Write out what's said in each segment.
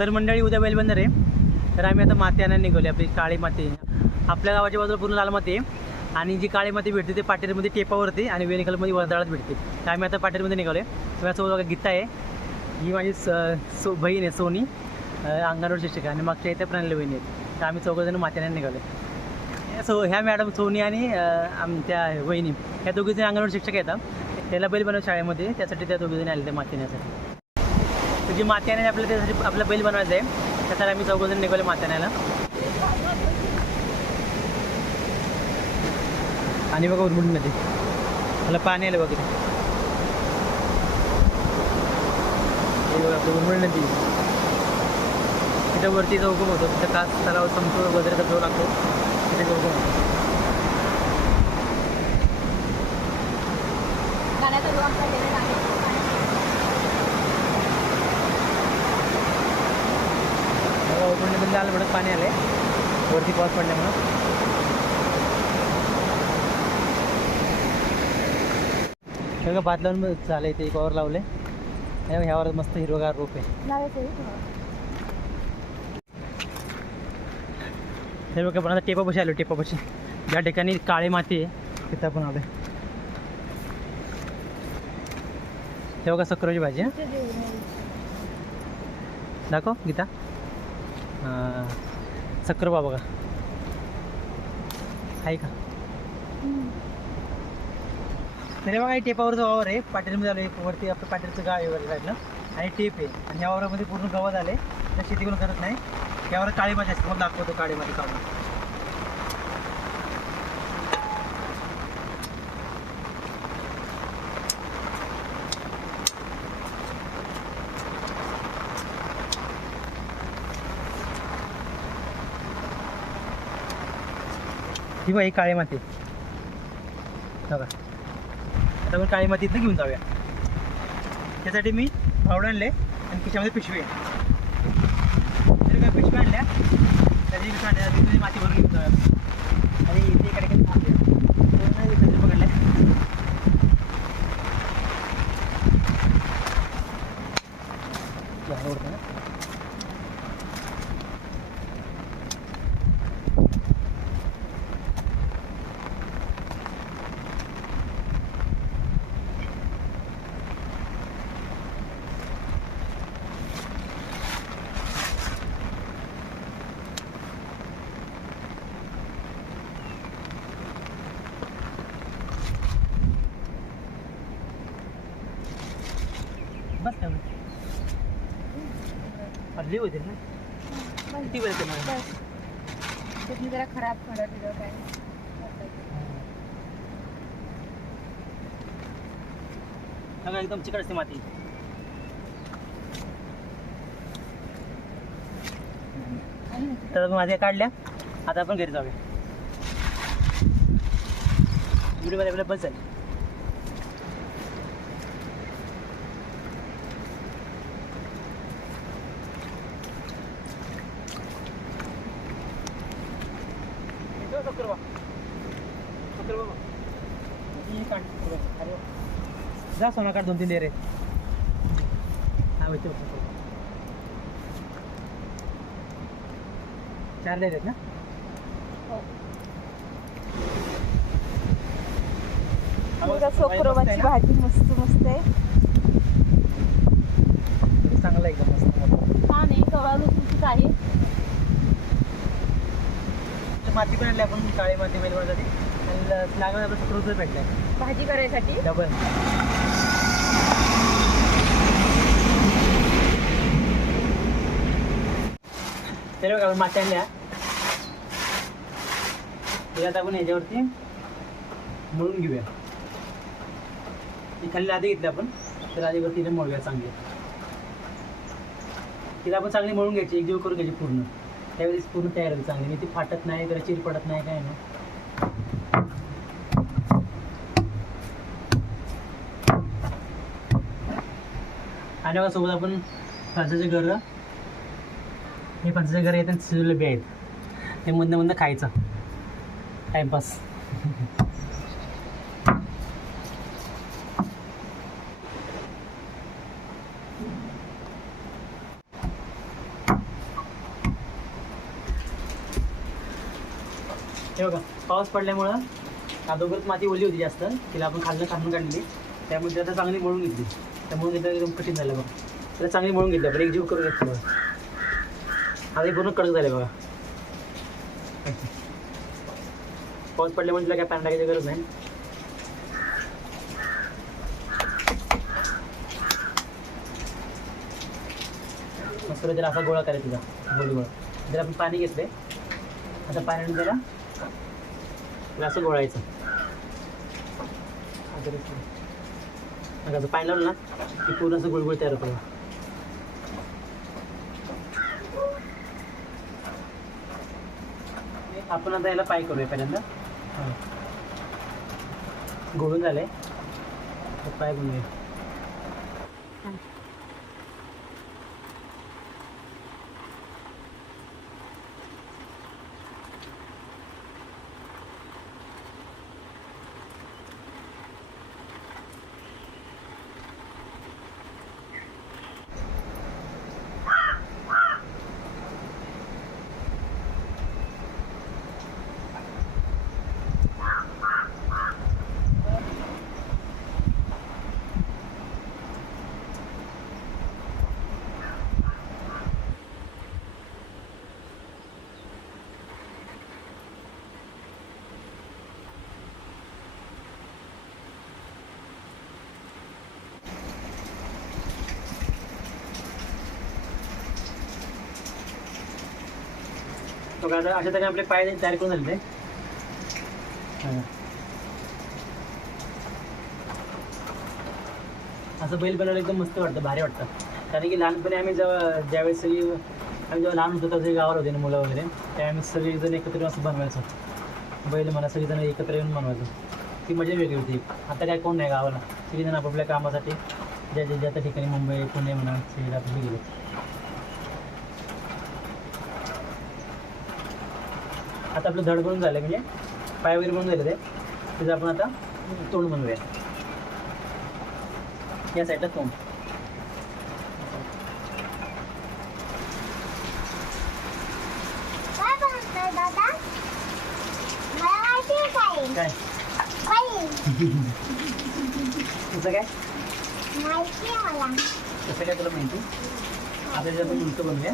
तर मंडळी उद्या बैलबंदर आहे. तर आम्ही आता माती आणायला निघाले आपली काळी माती. आपल्या गावाच्या बाजूला पूर्ण लाल माती आहे. आणि जी काळी माती भेटते ते पाटेरमध्ये टेपावरती आणि वेणिकलमध्ये वरदाळात भेटते. तर आम्ही आता पाटेरमध्ये निघालो आहे माझ्यासोबत बघा गीता आहे. ही माझी स सो बहीण आहे सोनी. अंगणवाडी शिक्षिका आणि मागच्या इथे प्रणाली बहिणी आहेत. तर आम्ही चौघजण माती आणायला निघालो सो ह्या मॅडम सोनी आणि आमच्या वहिनी ह्या दोघीजणी अंगणवाडी शिक्षक आहेत. त्याला बैल बनव शाळेमध्ये त्यासाठी त्या दोघीजणी आले ते माती तर जी माती आपलं आपल्याला त्यासाठी आपला बैल बनवायचा आहे. त्यासाठी आम्ही चौघजण निघालो माती आणायला. आणि बघा उरमुडी नदी. मला पाणी आलं वगैरे हे बघा आपलं नदी. तिथं वरती चौकम होतो. तिथं कास तलाव समतोल वगैरे जो लागतो. तिथे चौकम होतो. गाण्याचा बंद आलं म्हणत पाणी आलं वरती पाऊस पडल्यामुळं. हे बघा भात लावून झालं ते कवर लावले ह्यावर मस्त हिरवगार रोप आहे. हे बघा पण आता टेपापाशी आलो टेपापाशी. ज्या ठिकाणी काळी माती आहे तिथं पण आलो हे बघा सक्रोची भाजी दाखव गीता. हां. बघा आहे का? तरी बघा टेपावरचा टेपावरचं वावर आहे. पाटीलमध्ये आलो एक वरती आपलं पाटीलचं गाव आहे वगैरे साईडला. आणि टेप आहे. आणि या वावरामध्ये पूर्ण गवत आले तर शेती करून करत नाही. यावर काळी असते. मग दाखवतो काळी काढून. ही बघा ही काळी माती. बघा. आता आपण काळी मातीतनं घेऊन जाऊया. त्यासाठी मी फावडं आणले आणि खिशामध्ये पिशवी आहे. तर काय पिशव्या आणल्या? त्याची पिशव्या आणल्या माती भरून घेऊन जाऊया आणि इथे इकडे ठिकाणी पकडल्या झालं हल्ली होतील ना. किती वेळ बस. त्यातनी जरा खराब खराब दिलं काय? सगळं एकदम चिकट असते माती. तर माझ्या काढल्या. आता आपण घरी जाऊया. व्हिडिओमध्ये आपल्याला बस झाली इथं शुक्रवार. शुक्रवार बघ. ही काढ, शुक्रवार. अरे वा. जा सोना काढ दोन तीन डेरे हा चार डेरे आहेत ना? बघा सोकरोबाची भाजी मस्त मस्त आहे. चांगलं एकदम मस्त. छान आहे. माती पण आणली आपण काळी माती बैल बनवण्यासाठी आणि ल- लागणार आपलं सतरा रुपये भेटलंय भाजी करायसाठी? डबल. तर बघा आपण माती आणल्या त्याच्यात आपण ह्याच्यावरती मळून घेऊया ती खाली आधी घेतली आपण तर आधीवरती तिने मळूया चांगली तिला आपण चांगली मळून घ्यायची एकजीव करून घ्यायची पूर्ण त्यावेळेस पूर्ण तयार होईल चांगली म्हणजे ती फाटत नाही जरा चिर पडत नाही काय नाही आणि सोबत आपण फणसाचे घर हे पंचायत घर येतात बी आहेत ते मधनं मधनं खायचं. टाईमपास हे बघा पाऊस पडल्यामुळं अगोदरच माती ओली होती जास्त. तिला आपण खाल्लं खाल्लं काढली त्यामुळे त्याला चांगली मळून घेतली. त्यामुळे कठीण झालं बघा. त्याला चांगली मळून घेतली आपण. एकजीव करून घेतलं बघा पूर्ण कडक झाले बघा. पाऊस पडले तिला काय पाणी टाकायची गरज नाही. मस्त त्याला असा गोळा करायचा तुझा गोल गोळा त्याला आपण पाणी घेतले आता पाण्याने त्याला त्याला असं गोळायचं. आता पाणी लावलं ना की पूर्ण असं गुळगुळ तयार होतं आपण आता याला पाय करूया पहिल्यांदा. हां. गोळून झालंय. तर पाय बनवूया बघा आता अशा तरी आपले पाय तयार करून झाले ते असं बैल बनवायला एकदम मस्त वाटतं भारी वाटतं. कारण की लहानपणी आम्ही जेव्हा ज्यावेळेस सगळी आम्ही जेव्हा लहान होतो तेव्हा सगळी गावाला होते ना मुलं वगैरे त्यावेळी आम्ही सगळेजण एकत्र येऊन असं बनवायचो. बैल म्हणा सगळेजण एकत्र येऊन बनवायचो. ती मजा वेगळी होती. आता काय कोण नाही गावाला. सगळेजण आपापल्या कामासाठी ज्या ज्या ज्या त्या ठिकाणी मुंबई पुणे म्हणा सगळे आपले गेले. आता आपलं धड बनून झालं म्हणजे पाय वगैरे बनून झालं ते. त्याचं आपण आता तोंड बनवूया. या साईडला तोंड. काय काय? तुझं कसं काय तुला माहिती? आता आपण उलटं बनवूया.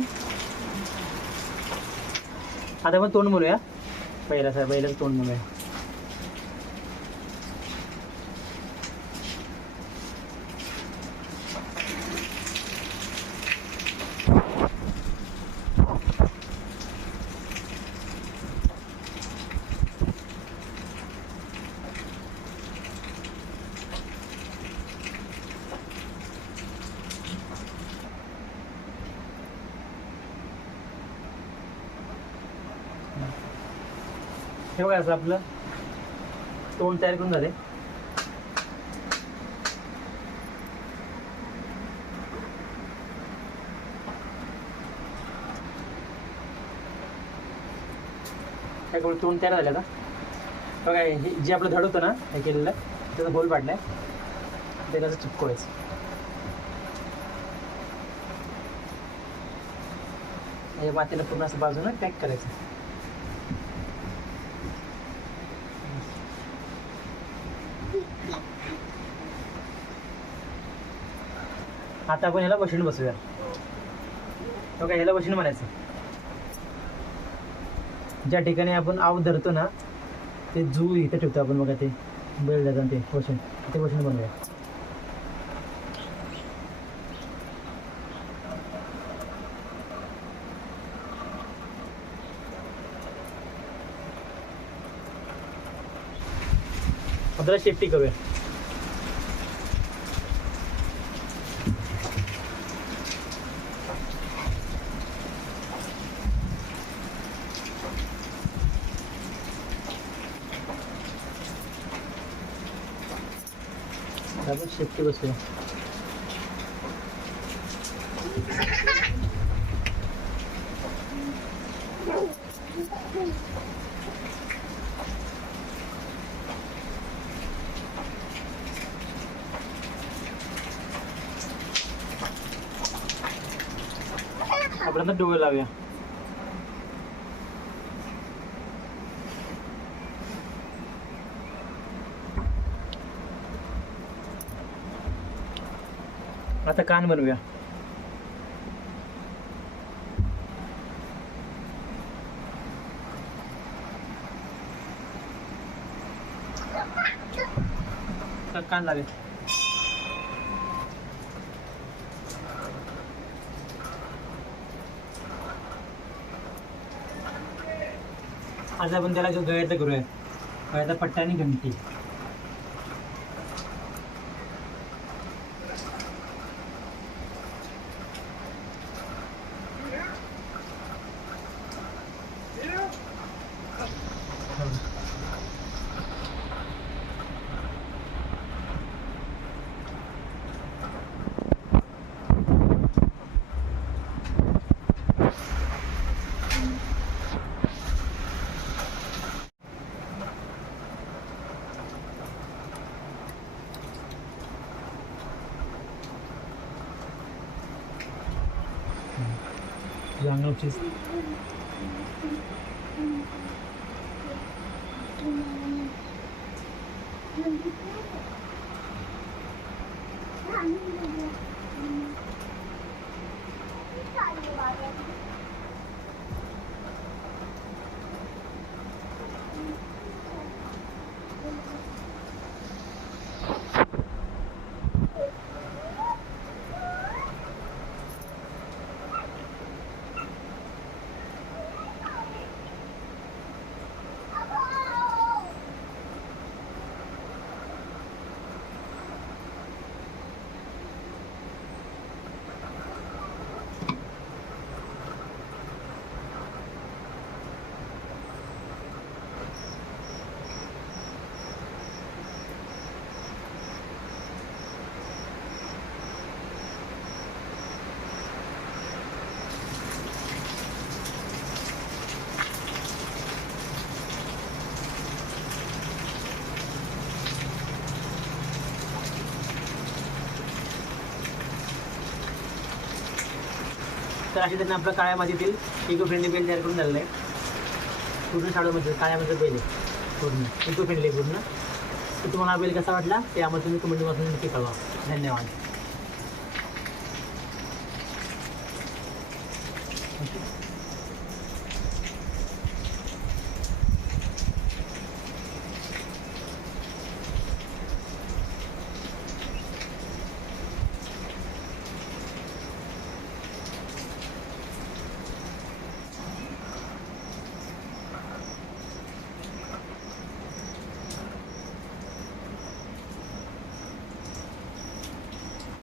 आता आपण तोंड बनवूया पहिला सर पहिल्याचं तोंड बनवूया हे बघा असं आपलं. तोंड तयार करून झाले. काय करू तोंड तयार झालं का बघा हे जे आपलं धड होतं ना हे केलेलं त्याचा होल पाडलाय. ते कसं चिपकवायचं. हे मातीला पूर्ण असं बाजूनं पॅक करायचं. आता आपण ह्याला बशीण बसूया. बघा ह्याला बसून म्हणायचं. ज्या ठिकाणी आपण आव धरतो ना ते जू इथे ठेवतो आपण बघा ते. बैल जातात ते बसून ते बसून बनवूया. आपल्याला शेपटी करूया. शेपटी बसूया plan de dos el avión. Hasta acá no आज आपण त्याला गळ्याचं करूया. गळ्याचा पट्टा आणि घंटी. రాజ్యాంగం చేసి तर अशी त्यांना आपल्या काळ्या मातीतील इको फ्रेंडली बेल तयार करून झालेलं आहे पूर्ण शाळेमध्ये काळ्यामध्ये बेल आहे. पूर्ण. इको फ्रेंडली पूर्ण. तर तुम्हाला बेल कसा वाटला? ते आम्हाला तुम्ही कमेंटमधून नक्की कळवा. धन्यवाद.